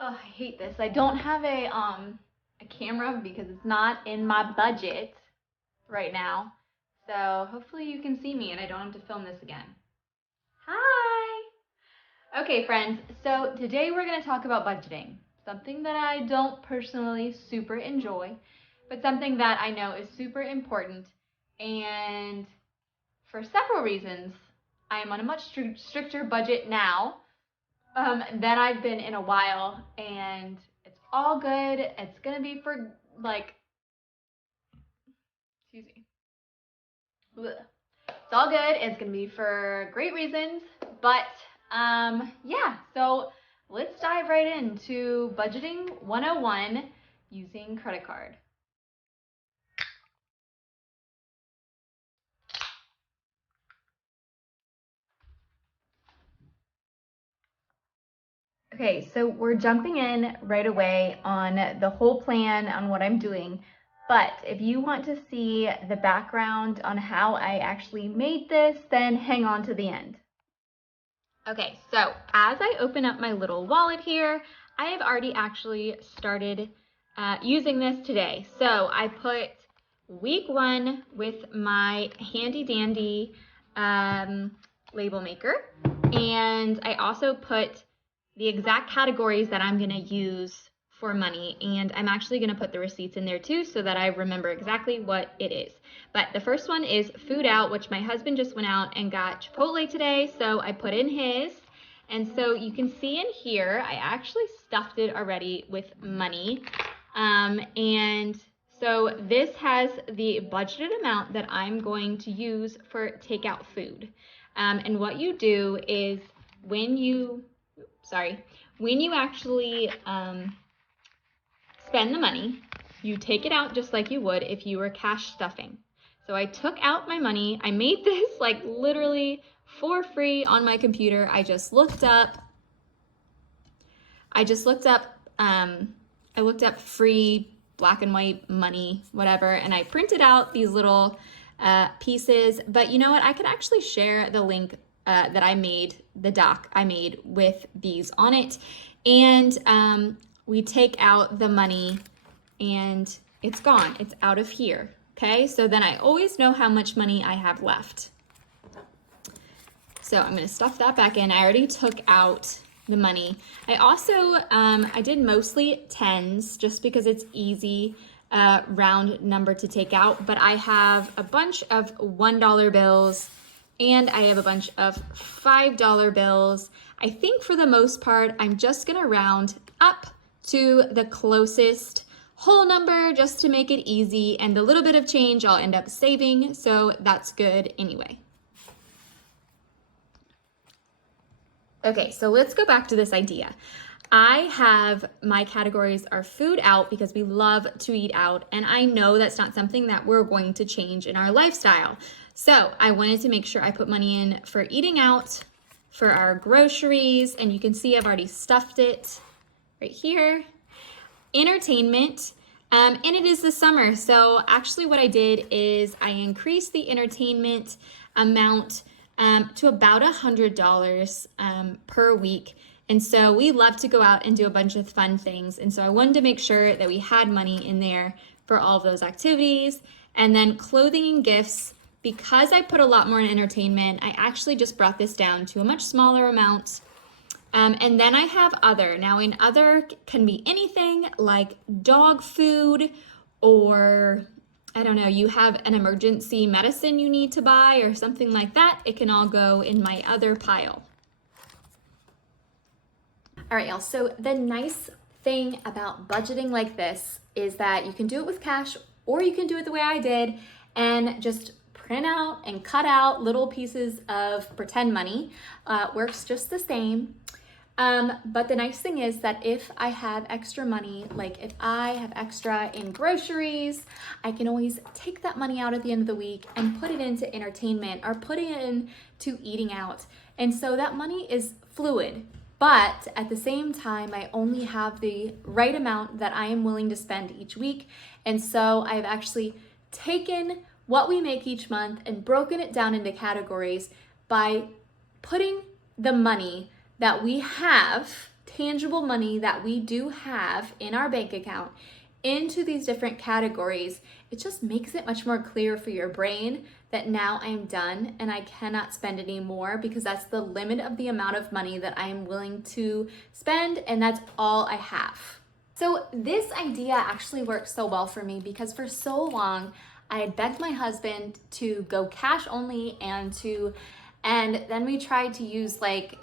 Oh, I hate this. I don't have a camera because it's not in my budget right now. So hopefully you can see me and I don't have to film this again. Hi! Okay, friends, so today we're going to talk about budgeting. Something that I don't personally super enjoy, but something that I know is super important. And for several reasons, I am on a much stricter budget now than I've been in a while, and it's all good. It's gonna be for like, excuse me. Blech. It's all good. It's gonna be for great reasons, but yeah. So let's dive right into budgeting 101 using credit card. Okay, so we're jumping in right away on the whole plan on what I'm doing. But if you want to see the background on how I actually made this, then hang on to the end. Okay, so as I open up my little wallet here, I have already actually started using this today. So I put week 1 with my handy dandy label maker. And I also put the exact categories that I'm gonna use for money, and I'm actually gonna put the receipts in there too so that I remember exactly what it is. But the first one is food out, which my husband just went out and got Chipotle today, so I put in his. And so you can see in here, I actually stuffed it already with money. And so this has the budgeted amount that I'm going to use for takeout food. And what you do is when you actually spend the money, you take it out just like you would if you were cash stuffing. So I took out my money. I made this like literally for free on my computer. I looked up free black and white money, whatever, and I printed out these little pieces. But you know what? I could actually share the link that I made, the doc I made with these on it. And we take out the money and it's gone. It's out of here. Okay, so then I always know how much money I have left. So I'm going to stuff that back in. I already took out the money. I also, I did mostly tens just because it's easy round number to take out, but I have a bunch of $1 bills and I have a bunch of $5 bills. I think for the most part, I'm just going to round up to the closest whole number just to make it easy, and the little bit of change I'll end up saving, so that's good anyway. Okay, so let's go back to this idea. I have my categories are food out because we love to eat out, and I know that's not something that we're going to change in our lifestyle. So I wanted to make sure I put money in for eating out, for our groceries, and you can see I've already stuffed it right here. Entertainment, and it is the summer. So actually what I did is I increased the entertainment amount to about $100 per week. And so we love to go out and do a bunch of fun things. And so I wanted to make sure that we had money in there for all of those activities. And then clothing and gifts, because I put a lot more in entertainment, I actually just brought this down to a much smaller amount. And then I have other. Now in other can be anything like dog food, or I don't know, you have an emergency medicine you need to buy or something like that. It can all go in my other pile. All right, y'all, so the nice thing about budgeting like this is that you can do it with cash or you can do it the way I did and just print out and cut out little pieces of pretend money. Works just the same. But the nice thing is that if I have extra money, like if I have extra in groceries, I can always take that money out at the end of the week and put it into entertainment or put it into eating out. And so that money is fluid, but at the same time, I only have the right amount that I am willing to spend each week. And so I've actually taken what we make each month and broken it down into categories by putting the money that we have tangible money that we do have in our bank account into these different categories, it just makes it much more clear for your brain that now I'm done and I cannot spend any more, because that's the limit of the amount of money that I am willing to spend, and that's all I have. So this idea actually worked so well for me because for so long I had begged my husband to go cash only, and then we tried to use like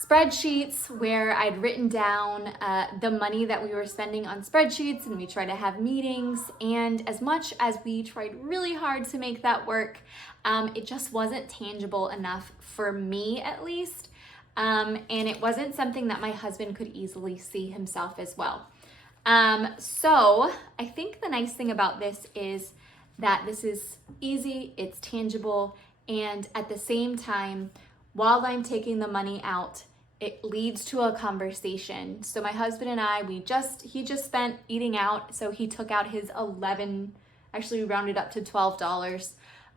spreadsheets where I'd written down the money that we were spending on spreadsheets, and we tried to have meetings. And as much as we tried really hard to make that work, it just wasn't tangible enough for me, at least. And it wasn't something that my husband could easily see himself as well. So I think the nice thing about this is that this is easy, it's tangible, and at the same time, while I'm taking the money out, it leads to a conversation. So my husband and I, he just spent eating out, so he took out his 11, actually we rounded up to $12.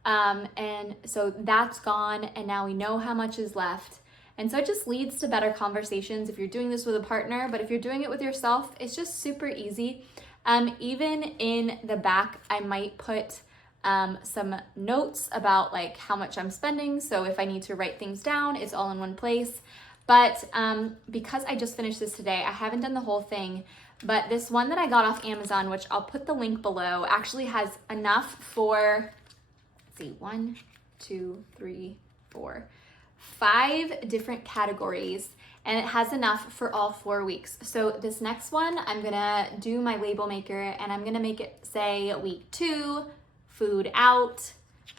And so that's gone, and now we know how much is left. And so it just leads to better conversations if you're doing this with a partner, but if you're doing it with yourself, it's just super easy. Even in the back, I might put some notes about like how much I'm spending. So if I need to write things down, it's all in one place. But because I just finished this today, I haven't done the whole thing, but this one that I got off Amazon, which I'll put the link below, actually has enough for, let's see, 1, 2, 3, 4, 5 different categories, and it has enough for all 4 weeks. So this next one, I'm gonna do my label maker, and I'm gonna make it say week 2, food out,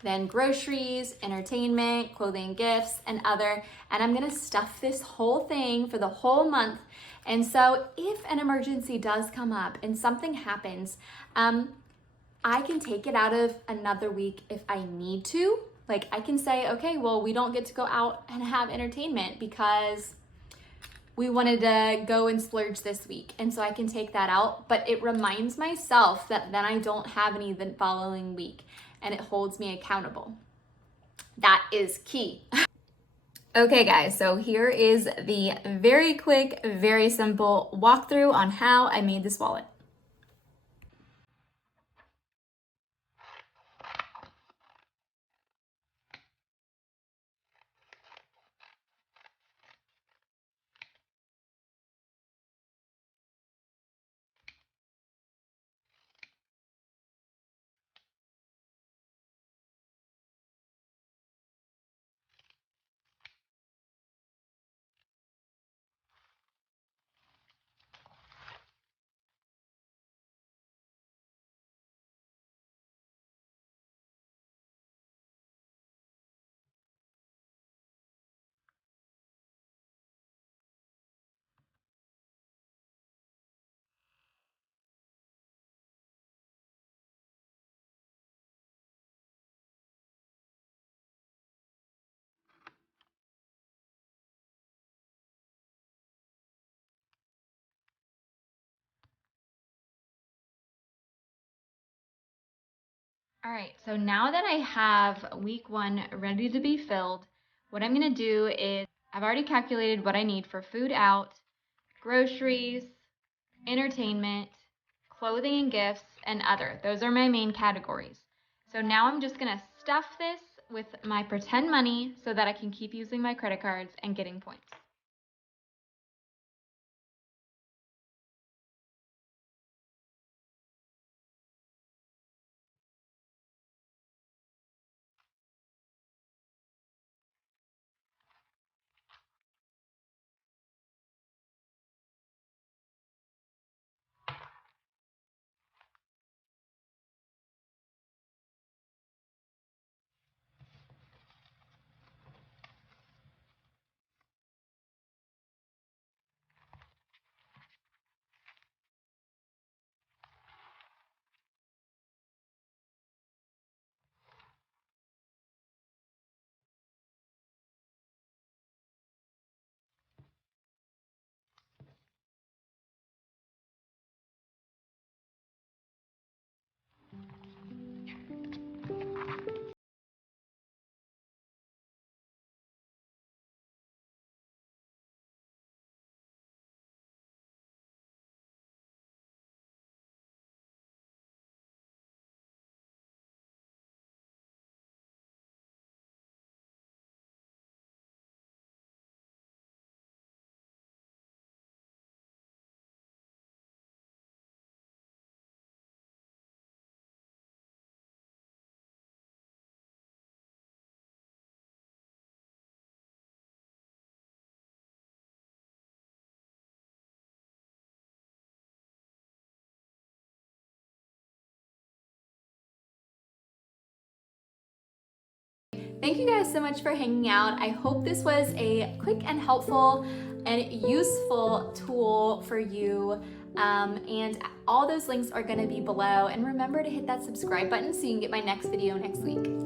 then groceries, entertainment, clothing, gifts, and other. And I'm gonna stuff this whole thing for the whole month. And so if an emergency does come up and something happens, I can take it out of another week if I need to. Like I can say, okay, well, we don't get to go out and have entertainment because we wanted to go and splurge this week. And so I can take that out, but it reminds myself that then I don't have any the following week, and it holds me accountable. That is key. Okay guys, so here is the very quick, very simple walkthrough on how I made this wallet. All right, so now that I have week 1 ready to be filled, what I'm gonna do is I've already calculated what I need for food out, groceries, entertainment, clothing and gifts, and other. Those are my main categories. So now I'm just gonna stuff this with my pretend money so that I can keep using my credit cards and getting points. thank you guys so much for hanging out. I hope this was a quick and helpful and useful tool for you. And all those links are gonna be below. And remember to hit that subscribe button so you can get my next video next week.